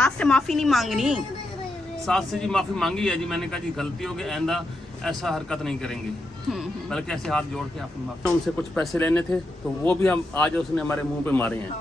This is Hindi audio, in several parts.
सास से माफी नहीं मांगनी। सास से जी माफी मांगी है जी, मैंने कहा जी गलती हो गई, आइंदा ऐसा हरकत नहीं करेंगे, बल्कि ऐसे हाथ जोड़ के आपने माफी। उनसे कुछ पैसे लेने थे तो वो भी हम आज उसने हमारे मुंह पे मारे हैं।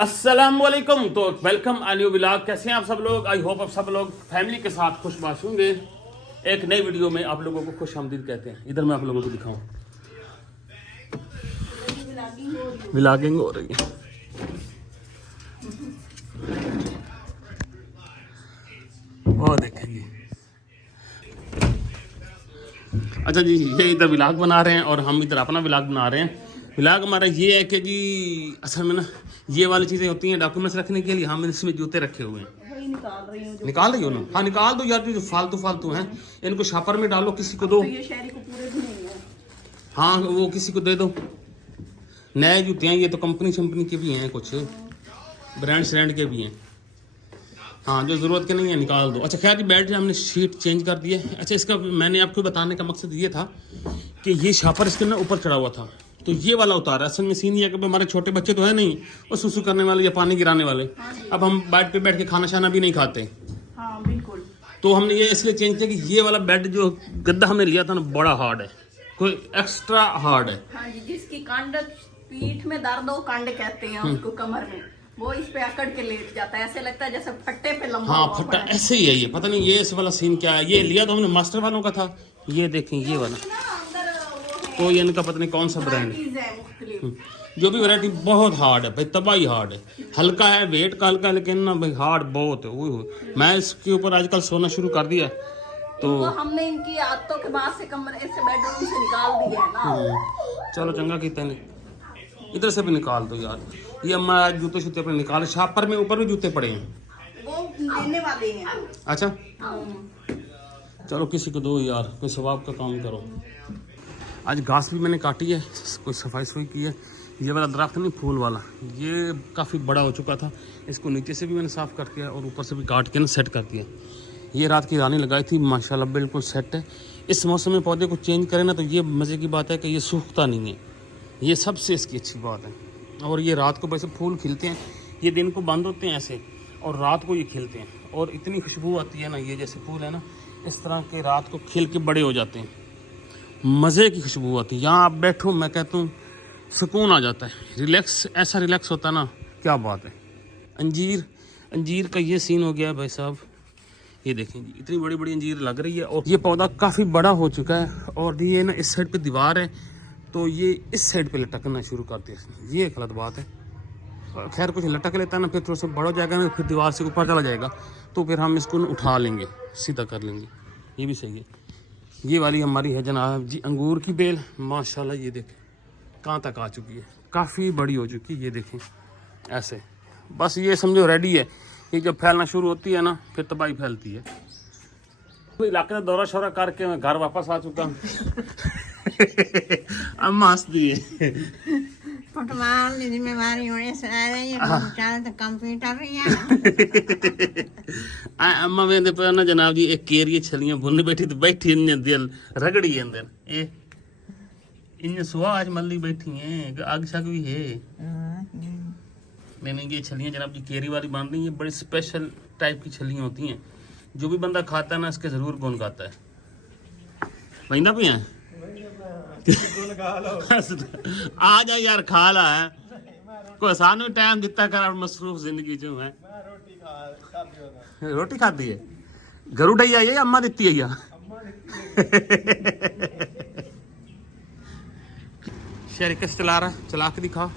अस्सलाम वालेकुम, तो वेलकम न्यू व्लॉग। कैसे हैं आप सब लोग? आई होप आप सब लोग फैमिली के साथ खुशबाश होंगे। एक नई वीडियो में आप लोगों को खुश आमदीद कहते हैं। इधर मैं आप लोगों को दिखाऊं, व्लॉगिंग हो रही है। वो देखेंगे। अच्छा जी, ये इधर व्लॉग बना रहे हैं और हम इधर अपना व्लॉग बना रहे हैं। व्लॉग हमारा ये है कि जी असल में ना ये वाली चीज़ें होती हैं डॉक्यूमेंट्स रखने के लिए। हम इसमें जूते रखे हुए हैं। निकाल रही हो ना? हाँ निकाल दो यार, जो फालतू हैं इनको शापर में डालो, किसी को दो। तो ये शहरी को पूरे भी नहीं है। हाँ वो किसी को दे दो। नए जूते हैं ये, तो कंपनी शंपनी के भी हैं, कुछ ब्रांड के भी हैं। हाँ जो ज़रूरत के नहीं है निकाल दो। अच्छा खैर जी, बैठ हमने शीट चेंज कर दी है। अच्छा इसका मैंने आपको बताने का मकसद ये था कि ये शापर इसके ना ऊपर चढ़ा हुआ था, तो ये वाला उतारा। असल में सीन ये कि हमारे छोटे बच्चे तो है नहीं वो सुसु करने वाले या पानी गिराने वाले। अब हम बेड पे बैठ के खाना शाना भी नहीं खाते। हाँ बिल्कुल। तो हमने ये इसलिए चेंज किया कि ये वाला बेड जो गद्दा हमने लिया था ना बड़ा हार्ड है, कोई एक्स्ट्रा हार्ड है। हाँ जी, जिसकी कांड पीठ में दर्द हो, कांड कहते हैं उसको, कमर में, वो इस पे अकड़ के लेट जाता है। ऐसे लगता है जैसे फट्टे पे लंबा। हाँ फट्टा ऐसे ही है ये, पता नहीं ये इस वाला सीन क्या है। ये लिया तो हमने मास्टर वालों का था। ये देखें ये वाला, तो ये इनका पता नहीं कौन सा ब्रांड है। जो भी वैरायटी बहुत हार्ड है भाई, तबाही हार्ड है। हल्का है, वेट का हल्का, लेकिन ना भाई हार्ड बहुत है। वो मैं इसके ऊपर आजकल सोना शुरू कर दिया। तो हमने इनकी आदतों के बाद से कमरे से बेडरूम से निकाल दिया है ना। चलो चंगा की तने इधर से भी निकाल दो यार। ये अम्मा जूते शूते अपने निकाले। शापर में ऊपर भी जूते पड़े हैं, वो लेने वाले हैं। अच्छा चलो किसी को दो यार, कोई सवाब का काम करो। आज घास भी मैंने काटी है, कोई सफाई सफाई की है। ये वाला दरख्त नहीं फूल वाला, ये काफ़ी बड़ा हो चुका था। इसको नीचे से भी मैंने साफ़ कर दिया और ऊपर से भी काट के ना सेट कर दिया। ये रात की रानी लगाई थी, माशाल्लाह बिल्कुल सेट है। इस मौसम में पौधे को चेंज करें ना तो ये मज़े की बात है कि ये सूखता नहीं है, ये सबसे इसकी अच्छी बात है। और ये रात को वैसे फूल खिलते हैं, ये दिन को बंद होते हैं ऐसे और रात को ये खिलते हैं और इतनी खुशबू आती है ना। ये जैसे फूल है ना इस तरह के रात को खिल के बड़े हो जाते हैं, मज़े की खुशबू आती है। यहाँ आप बैठो, मैं कहता हूँ सुकून आ जाता है, रिलैक्स, ऐसा रिलैक्स होता है ना, क्या बात है। अंजीर का ये सीन हो गया है भाई साहब। ये देखें जी इतनी बड़ी बड़ी अंजीर लग रही है और ये पौधा काफ़ी बड़ा हो चुका है। और ये ना इस साइड पे दीवार है तो ये इस साइड पे लटकना शुरू करते हैं। ये एक गलत बात है। खैर कुछ लटक लेता है ना, फिर थोड़ा सा बड़ा हो जाएगा ना, फिर दीवार से ऊपर चला जाएगा तो फिर हम इसको उठा लेंगे, सीधा कर लेंगे। ये भी सही है। ये वाली हमारी है जनाब जी अंगूर की बेल, माशाल्लाह ये देखें कहाँ तक आ चुकी है, काफ़ी बड़ी हो चुकी है। ये देखें ऐसे, बस ये समझो रेडी है। ये जब फैलना शुरू होती है ना फिर तबाही फैलती है। तो इलाके का दौरा शौरा करके मैं घर वापस आ चुका हूँ। अम्मा हंस दिए। फुटबॉल की जिम्मेवारी होने से आ रही है तो कंप्यूटर ही है। अम्मा वेंदे पे ना जनाब जी एक केरिए छलियां भुन बैठी तो बैठी इन दिल रगड़ी अंदर ए इन सुहा आज मल्ली बैठी हैं, आग शग भी है। नहीं ये छलियां जनाब जी केरी वाली बन रही हैं, बड़ी स्पेशल टाइप की छलियां होती हैं। जो भी बंदा खाता है ना इसके जरूर गुण गाता है। बहिंदा पे हैं आ जा यार खा ला है कोई सानू टाइम दिता कर मसरूफ जिंदगी जो है। रोटी खाती है घरू डई आई है अम्मा दिती है। शहरी कैसे चला रहा है, चला के दिखाओ।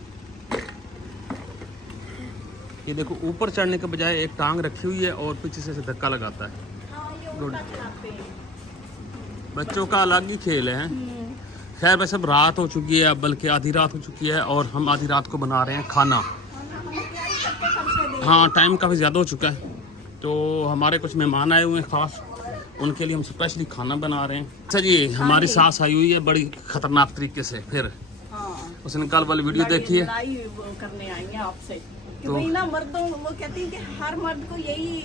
ये देखो ऊपर चढ़ने के बजाय एक टांग रखी हुई है और पीछे से धक्का लगाता है। बच्चों का अलग ही खेल है। खैर वैसे अब रात हो चुकी है, बल्कि आधी रात हो चुकी है और हम आधी रात को बना रहे हैं खाना। हाँ टाइम काफ़ी ज़्यादा हो चुका है, तो हमारे कुछ मेहमान आए हुए हैं ख़ास, उनके लिए हम स्पेशली खाना बना रहे हैं। अच्छा जी हमारी सास आई हुई है बड़ी ख़तरनाक तरीके से, फिर उसने कल वाली वीडियो देखी है। करने आई है आपसे। कि तो भाई ना मर्दों, वो कहती है कि हर मर्द को यही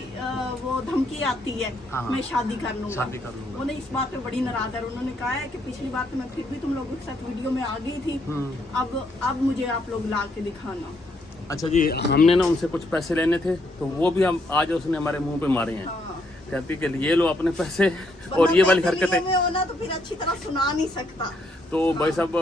वो धमकी आती है, हाँ। मैं शादी कर लूंगा। शादी कर लूंगा। उन्हें इस बात पे बड़ी नाराज है। उन्होंने कहा है कि पिछली बार तो मैं फिर भी तुम लोगों के साथ वीडियो में आ गई थी, अब मुझे आप लोग ला के दिखाना। अच्छा जी, हमने ना उनसे कुछ पैसे लेने थे, तो वो भी हम आज उसने हमारे मुंह पे मारे हैं। हाँ। कहती कि ये लो अपने पैसे, और ये वाली हरकतें। में हो ना तो फिर अच्छी तरह सुना नहीं सकता। तो भाई साहब,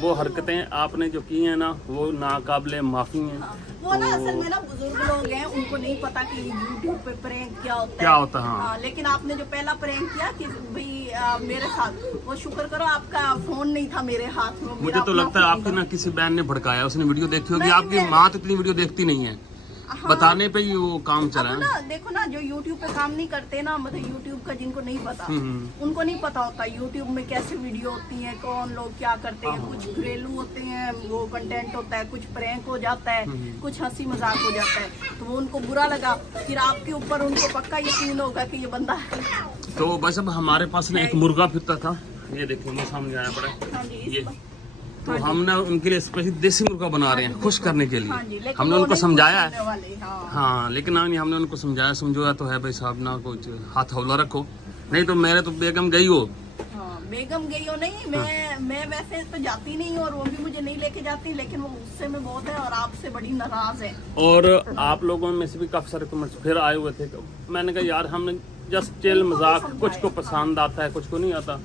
वो हरकतें आपने जो की हैं ना, वो नाकाबिले माफ़ी हैं। वो ना असल में ना बुजुर्ग लोग हैं, उनको नहीं पता कि यूट्यूब पे प्रैंक क्या होता है। क्या होता है, हाँ। लेकिन आपने जो पहला प्रैंक किया कि भाई मेरे साथ, वो शुक्र करो आपका फोन नहीं था मेरे हाथ में। मुझे तो लगता है आपकी ना किसी बहन ने भड़काया, उसने वीडियो देखी होगी। नहीं, आपकी माँ तो इतनी वीडियो देखती नहीं है, हाँ। बताने पे ही वो काम चला अब है। ना देखो ना, जो यूट्यूब पे काम नहीं करते ना, मतलब यूट्यूब का जिनको नहीं पता, उनको नहीं पता होता यूट्यूब में कैसे वीडियो होती है, कौन लोग क्या करते हैं। कुछ घरेलू होते हैं, वो कंटेंट होता है, कुछ प्रैंक हो जाता है, कुछ हंसी मजाक हो जाता है, तो वो उनको बुरा लगा। फिर आपके ऊपर उनको पक्का यकीन होगा कि ये बंदा है। तो बस अब हमारे पास ना एक मुर्गा फिरता था, ये देखो मेरे सामने आया पड़ा है। हाँ जी, ये तो हम ना उनके लिए स्पेशल देसी मुर्गा बना रहे हैं, खुश करने के हाँ जी, लिए। लेकिन हमने वो उनको नहीं समझाया खुश है, होने वाले, हाँ। हाँ, लेकिन हमने उनको समझाया तो है भाई साहब ना, कुछ हाथ हौला रखो, नहीं तो मेरे तो बेगम गई हो। हाँ, बेगम गई हो नहीं, मैं वैसे तो जाती नहीं हूँ और वो भी मुझे नहीं लेके जाती, लेकिन वो गुस्से में बहुत है और आपसे बड़ी नाराज है। और आप लोगों में से भी काफी सारे कमेंट्स फिर आए हुए थे, तो मैंने कहा यार हमने जस्ट चिल मजाक, कुछ को पसंद आता है, कुछ को नहीं आता।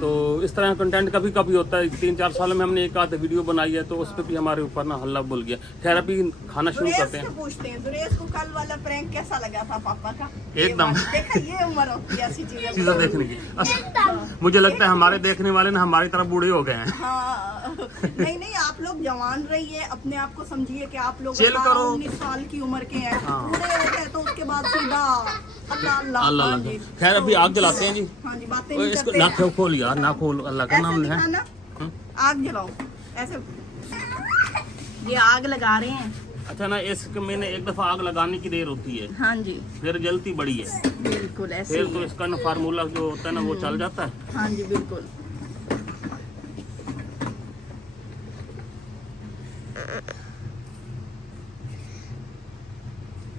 तो इस तरह का कंटेंट कभी कभी होता है। 3-4 सालों में हमने एक आध वीडियो बनाई है, तो उस पर भी हमारे ऊपर ना हल्ला बोल गया। खैर अभी खाना शुरू करते हैं। पूछते हैं सुरेश को कल वाला प्रैंक कैसा लगा था पापा का? एकदम। देखा, ये उम्र होती है ऐसी चीजें देखने की। मुझे लगता है हमारे देखने वाले ना हमारी तरफ बूढ़े हो गए हैं। हाँ, नहीं, आप लोग जवान रहिए, अपने आप को समझिए कि आप लोग चिल करो। 19 साल की उम्र के हैं। हाँ। बूढ़े हो गए तो उसके बाद सीधा अल्लाह अल्लाह। अल्लाह हाँ अल्लाह। जी। खैर अभी आग जलाते हैं जी। हाँ जी, बातें ओए, नहीं इसको करते। ना खोल यार, ना खोल, अल्लाह का नाम ऐसे है। दिखाना, आग जलाओ ऐसे, ये आग लगा रहे हैं। अच्छा ना, इसके मैंने एक दफा आग लगाने की देर होती है, हाँ जी, फिर जलती बड़ी है, बिल्कुल ऐसे फिर ही तो है। इसका ना फार्मूला जो होता है ना वो चल जाता है। हाँ जी, बिल्कुल।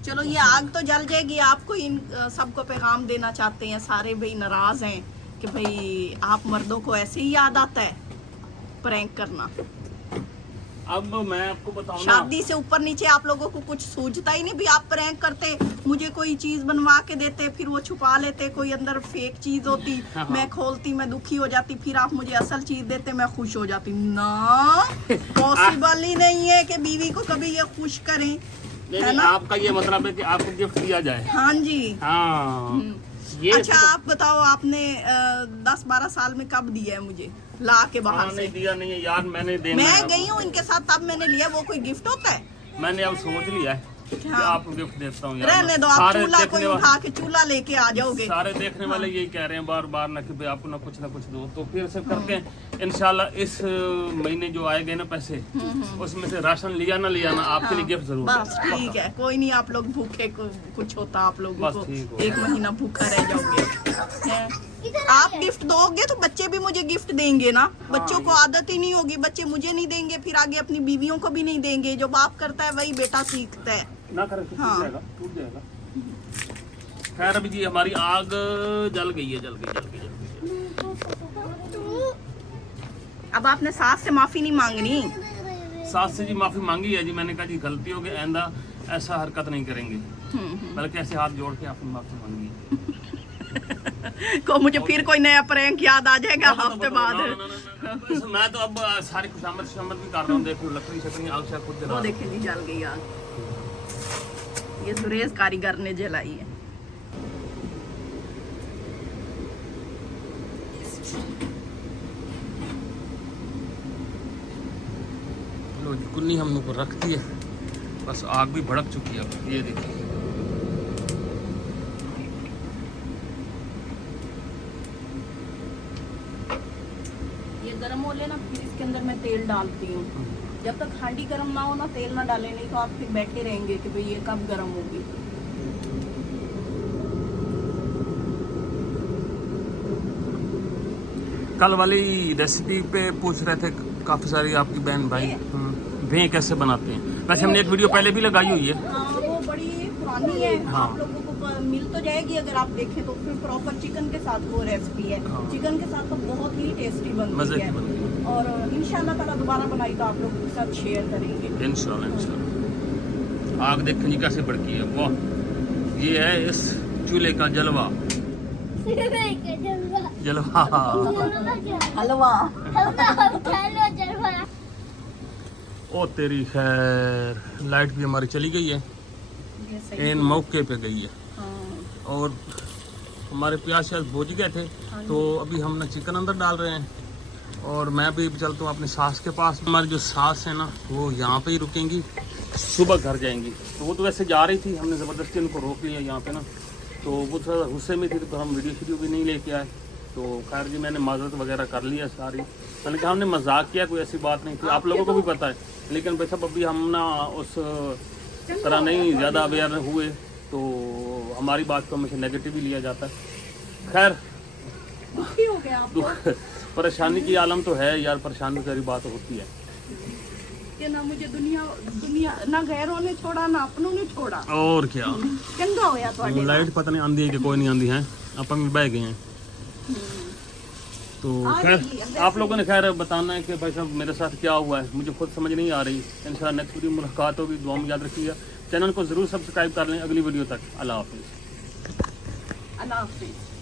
चलो, ये आग तो जल जाएगी। आपको इन सबको पैगाम देना चाहते हैं, सारे भाई नाराज हैं कि भाई आप मर्दों को ऐसे ही याद आता है प्रैंक करना। अब मैं आपको बताऊं ना, शादी से ऊपर नीचे आप लोगों को कुछ सूझता ही नहीं। भी आप प्रैंक करते, मुझे कोई चीज बनवा के देते, फिर वो छुपा लेते, कोई अंदर फेक चीज होती, हाँ। मैं खोलती, मैं दुखी हो जाती, फिर आप मुझे असल चीज देते, मैं खुश हो जाती। ना, पॉसिबल ही नहीं है कि बीवी को कभी ये खुश करें, है नहीं, ना? आपका ये मतलब है कि आपको गिफ्ट दिया जाए। हाँ जी। हाँ, ये अच्छा, आप बताओ, आपने 10-12 साल में कब दिया है मुझे ला के बाहर से? नहीं दिया नहीं है यार, मैंने देना मैं है। गई हूँ इनके साथ, तब मैंने लिया। वो कोई गिफ्ट होता है? मैंने अब सोच लिया है कि हाँ। आपको गिफ्ट देता हूँ यार। रहने दो, आप सारे चूल्हा देखने कोई वाले- उठा के चूल्हा लेके आ जाओगे। सारे देखने वाले यही कह रहे हैं बार बार ना कि भाई आपको ना कुछ दो। तो फिर से करते हैं इंशाल्लाह। इस महीने जो आएंगे ना पैसे, उसमें से राशन लिया ना आपके लिए गिफ्ट जरूर बस ठीक है, कोई नहीं। आप लोग भूखे कुछ होता आप लोगों बस को, ठीक हो। 1 महीना भूखा रह जाओगे। हैं? आप गिफ्ट दोगे तो बच्चे भी मुझे गिफ्ट देंगे ना। बच्चों को आदत ही नहीं होगी, बच्चे मुझे नहीं देंगे, फिर आगे अपनी बीवियों को भी नहीं देंगे। जो बाप करता है वही बेटा सीखता है ना करें तो हाँ। टूट जाएगा। खैर अभी जी हमारी आग जल गई है, जल गई। अब आपने सास से माफी नहीं मांगनी। सास से जी माफी मांगी है जी। मैंने कहा जी गलती हो गई, आइंदा ऐसा हरकत नहीं करेंगे, बल्कि ऐसे हाथ जोड़ के आपने माफी मांगी को मुझे फिर कोई नया प्रैंक याद आ जाएगा हफ्ते बाद। ना, मैं तो अब सारी खुशामद भी कर रहा हूँ। देखो लकड़ी शकड़ी आग से खुद जला वो देखे जी, जल गई आग। ये सुरेश कारीगर ने जलाई है। लो जी, कुन्नी हम लोग को रखती है, बस आग भी भड़क चुकी है। अब ये देखिए, ये गर्म हो लेना, फिर इसके अंदर मैं तेल डालती हूँ। जब तक हांडी गर्म ना हो ना, तेल ना डाले, नहीं तो आप फिर बैठे रहेंगे कि भाई ये कब गर्म होगी। कल वाली रेसिपी पे पूछ रहे थे काफी सारी आपकी बहन भाई, भें कैसे बनाते हैं। वैसे हमने एक वीडियो पहले भी लगाई हुई है। वो बड़ी पुरानी है। हाँ। आप लोगों को मिल तो जाएगी अगर आप देखें तो। फिर प्रॉपर चिकन के साथ वो रेसिपी है। हाँ। चिकन के साथ तो बहुत ही टेस्टी मजे बनती की है। बनती है। और इंशाल्लाह ताला दोबारा बनाई तो आप लोगों के साथ शेयर करेंगे। इंशाल्लाह इंशाल्लाह। आग देखें जी कैसे भड़की है, वाह। ये है इस चूल्हे का जलवा। जलवा हलवा। ओ तेरी खैर, लाइट भी हमारी चली गई है, ये सही इन मौके पे गई है। हाँ। और हमारे प्याज शायद भूज गए थे, तो अभी हम ना चिकन अंदर डाल रहे हैं। और मैं भी चलता हूँ अपनी सास के पास। हमारी जो सास है ना वो यहाँ पे ही रुकेंगी, सुबह घर जाएंगी। तो वो तो वैसे जा रही थी, हमने ज़बरदस्ती उनको रोक लिया यहाँ पे ना। तो वो थोड़ा गुस्से में थी, तो हम वीडियो भी नहीं लेके आए। तो खैर जी मैंने माजरत वगैरह कर लिया सारी। मैंने कहा हमने मजाक किया, कोई ऐसी बात नहीं थी, आप लोगों को भी पता है। लेकिन भाई साहब अभी हम ना उस तरह नहीं ज़्यादा अवेयर हुए, तो हमारी बात को हमेशा नेगेटिव ही लिया जाता है। खैर दुखी हो गया आप दुख परेशानी की आलम तो है यार, परेशानी की बात होती है कि ना मुझे दुनिया ना गैरों ने छोड़ा ना अपनों ने छोड़ा। और क्या। चंगा होया तो लाइट पता नहीं आंधी है कि कोई नहीं आंधी है, अपन भी बह गए हैं। तो खैर आप लोगों ने खैर बताना है कि भाई साहब मेरे साथ क्या हुआ है, मुझे खुद समझ नहीं आ रही। इंशाल्लाह नेक्स्ट वीडियो मुलाकात होगी, दुआ में याद रखिएगा। चैनल को ज़रूर सब्सक्राइब कर लें। अगली वीडियो तक अल्लाह हाफिज़। अल्लाह हाफिज़।